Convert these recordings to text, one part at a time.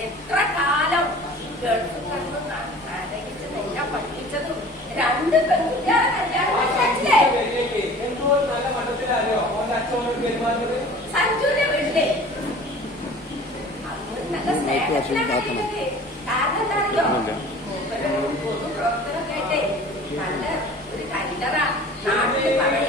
എത്ര കാലം ഈ ഗൾഫ് കണ്ണു പഠിപ്പിച്ചതും രണ്ട് പെൺകുട്ടി നല്ല ഒരു പൊതുപ്രവർത്തനമൊക്കെ നാട്ടിൽ നല്ല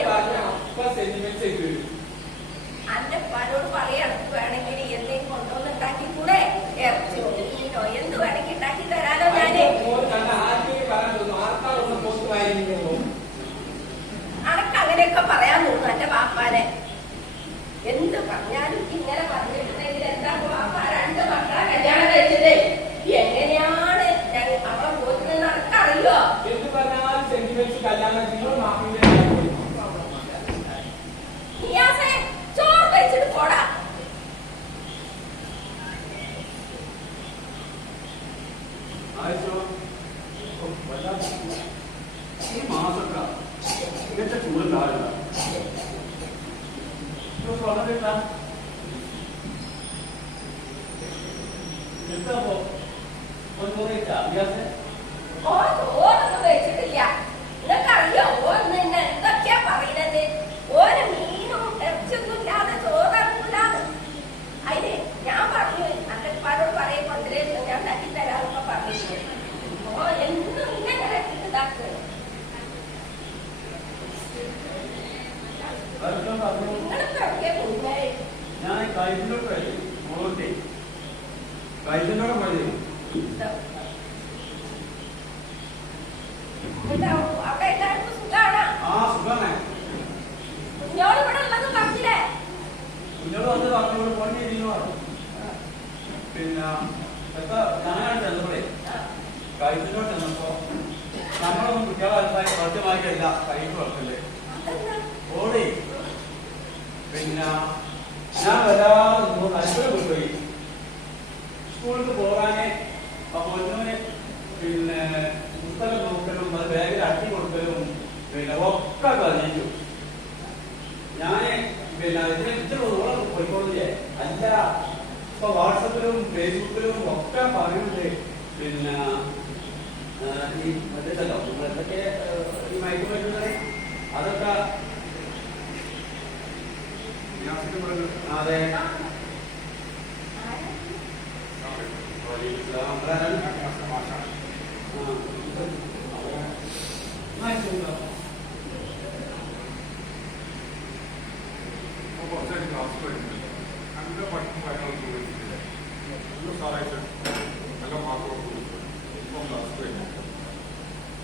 എന്ത് പറഞ്ഞാലും ഇങ്ങനെ പറഞ്ഞിട്ടുണ്ടെങ്കിൽ എന്താ രണ്ട് മക്കളെ കല്യാണം കഴിച്ചത് എന്താ പോ കൊണ്ടുപോയിട്ടാ അഭ്യാസം ഓ ചോറൊന്നും കഴിച്ചിട്ടില്ല. നിങ്ങൾക്കറിയോ ഓ നിന്നെ എന്തൊക്കെയാ പറയുന്നത്? ഓരോ മീനും ഇറച്ചൊന്നും ഇല്ലാതെ ചോറിറങ്ങൂലാന്ന് അതിന് ഞാൻ പറഞ്ഞു അന്റെ ഉപ്പാനോട് പറയും കൊണ്ടുവരും ഞാൻ ഉണ്ടാക്കി തരാമെന്നൊക്കെ പറഞ്ഞു ഓ എന്നും ഇങ്ങനെ ഇതാക്കുക ഞാൻ കൈസിനോട് പോയി. പോണ്ടി ഇരിക്കുന്നു പറഞ്ഞു പിന്നെ എത്ര ഞാനാണ് ചെന്നപ്പോഴേ കൈസിനോട് ചെന്നപ്പോ നമ്മളൊന്നും കുട്ടികളെ കുറച്ചുമായിട്ടല്ല കൈക്ക് വളർത്തില്ലേ അതെന്താ? ഓടി. പിന്നെ ഞാൻ വരാതെ അത്ഭുതം കൊണ്ടുപോയി സ്കൂളിൽ പോകാനെ പൊന്നുവിന് പിന്നെ പുസ്തകം നോക്കലും അത് ബാഗിൽ അട്ടി കൊടുക്കലും പിന്നെ ഒക്കെ കഴിഞ്ഞു ഞാൻ പിന്നെ ഇതിന് ഇത്ര ഓളം പോയിക്കൊണ്ടില്ലേ അല്ല ഇപ്പൊ വാട്സപ്പിലും ഫേസ്ബുക്കിലും ഒക്കെ പറയുന്നുണ്ട് പിന്നെ ഈ മറ്റേതല്ലോ നമ്മൾ എന്തൊക്കെ ഈ മയക്കുമരുന്നുകളെ അതൊക്കെ അതെ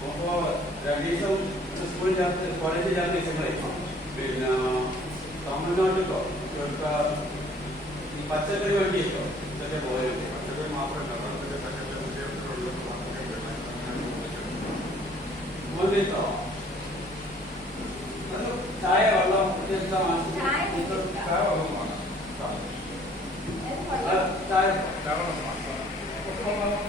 അപ്പോ രണ്ടീസം സ്കൂളിൽ ചേർത്ത് കോളേജിൽ ചേർത്ത് ദിവസങ്ങളെ പിന്നെ തമിഴ്നാട്ടിലോ ഇവർക്ക് ഈ പച്ചക്കറി വണ്ടിയിട്ടോ ഇതൊക്കെ പോയത് വന്നിട്ടോ അത്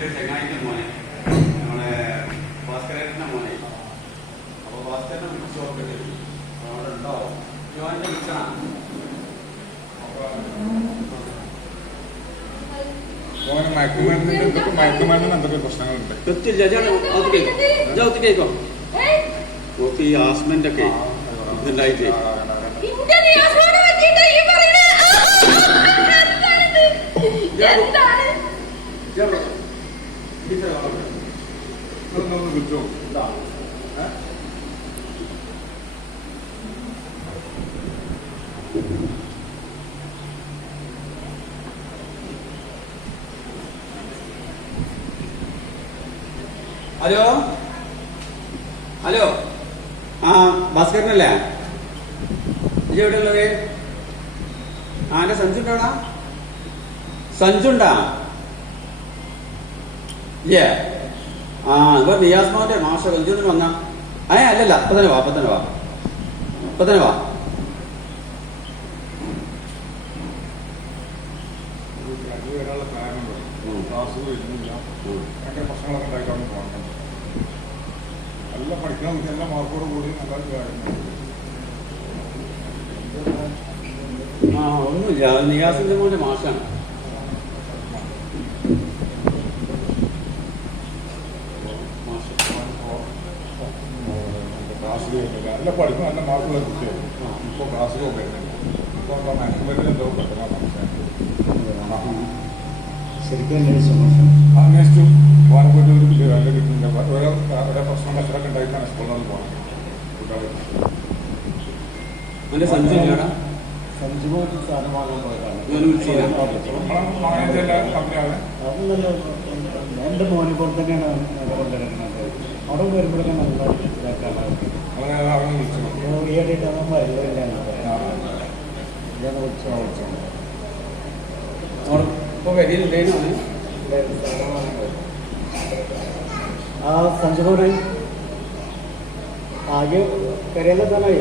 തെക്കൻ ജില്ല മോനെ നമ്മളെ ഭാസ്കരന്റെ മോനെ അപ്പൊ ഭാസ്കരനെ വിളിച്ചു നോക്കട്ടെ അവിടെ ഉണ്ടോ ജോന്റെ വിളിക്കണം ഓന് മയക്കുമരുന്നിന്റെ എന്തൊക്കെ മയക്കുമരുന്നിന് എന്തൊക്കെ പ്രശ്നങ്ങളുണ്ട് തെറ്റില്ല കേൾക്കോ ഏയ്, ഓക്ക് ഈ ആസ്മെന്റ് ഒക്കെ ഇതുണ്ടായിട്ട് ഹലോ? ഹലോ? ആ ഭാസ്കരനല്ലേ? ഇജ എവിടെയുള്ളത് ആ ആന്റെ സഞ്ജുണ്ടോടാ? സഞ്ജുണ്ടാ? ഇല്ലേ ആ ഇപ്പൊ നിയാസ് മോന്റെ മാഷ സഞ്ജുവിന് വന്ന. ഏ അല്ലല്ല അപ്പൊ തന്നെ വാ അപ്പൊ തന്നെ വാ. അപ്പൊ തന്നെ വാ. നല്ല പഠിക്കണം നല്ല മാർക്കോട് കൂടി നല്ല ആ ഒന്നുമില്ല. നിയാസിന്റെ മോന്റെ മാഷാണ് മാഷ്. ക്ലാസ്സിൽ നല്ല പഠിക്കും നല്ല മാർക്കുള്ള കുട്ടിയാണ് ഇപ്പോൾ ക്ലാസ്സിലോ വരുന്നില്ല ഇപ്പോൾ മാക്സിമത്തിൽ എന്തോ പെട്ടെന്ന് മനസ്സിലാക്കി ശരിക്കും അന്വേഷിച്ചു. പോയിട്ട് ഒരു വേല കിട്ടുന്നില്ല. ഓരോ ഓരോ പ്രശ്നം മറ്റൊക്കെ ഉണ്ടായിട്ടാണ് സ്കൂളിൽ പോകുന്നത് കുട്ടികളെ അവന്റെ സഞ്ജു ഇല്ലടാ സഞ്ജു പോയിട്ട് സാധനം വാങ്ങാൻ പോയതാണ്. എന്റെ മോനെ പോലെ തന്നെയാണ് അവിടെ കൊണ്ടുവരുന്നത്. അവിടെ വരുമ്പോഴൊക്കെ ആ. സഞ്ജു മോനെ ആകെ കരയല്ല തന്നെ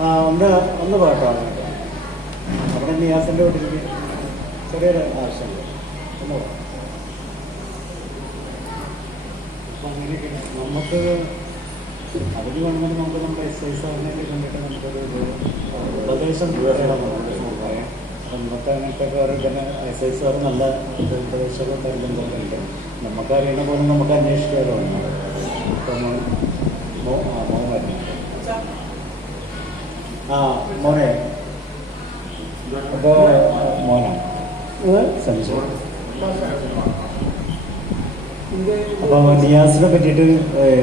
ആ ഒന്ന് ഒന്ന് പാട്ടോ? അവിടെ നിയാസിന്റെ വീട്ടിലേക്ക് ചെറിയൊരു ആവശ്യമുണ്ട്. ഒന്ന് നമുക്ക് അതിന് വേണമെങ്കിൽ നമുക്ക് നമ്മുടെ എക്സസൈസ് അതിനൊക്കെ കണ്ടിട്ട് നമുക്കൊരു ഇത് ഉപദേശം പറയാം ഇന്നത്തെ അങ്ങനത്തെ ഒരു പിന്നെ എക്സസൈസുകാർ നല്ല ഉപദേശമൊക്കെ തരുന്നുണ്ട് നമുക്കറിയുന്ന പോലെ നമുക്ക് മോ ആ മോനെ. അപ്പോൾ മോനാണ് സഞ്ജു. അപ്പോൾ നിയാസിനെ പറ്റിയിട്ട്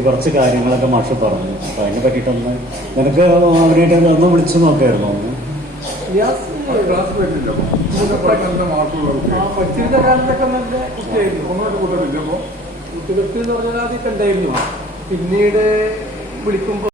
കുറച്ച് കാര്യങ്ങളൊക്കെ മാഷ് പറഞ്ഞു. അപ്പോൾ അതിനെ പറ്റിയിട്ടൊന്ന് നിനക്ക് അവനായിട്ട് ഒന്ന് വിളിച്ചു നോക്കായിരുന്നു ഒന്ന്. ക്ലാസ് വരുന്നില്ല പഠിക്കുന്ന മാർക്കുള്ള ആ കുട്ടിയാണ് പഠിച്ചിരുന്ന കാലത്തൊക്കെ നല്ല കുട്ടിയായിരുന്നു. ഒന്നുമായിട്ട് കൂട്ടത്തില്ല അപ്പോൾ കുട്ടികൾക്ക് എന്ന് പറഞ്ഞാൽ ആദ്യമൊക്കെ ഉണ്ടായിരുന്നു. പിന്നീട് വിളിക്കുമ്പോൾ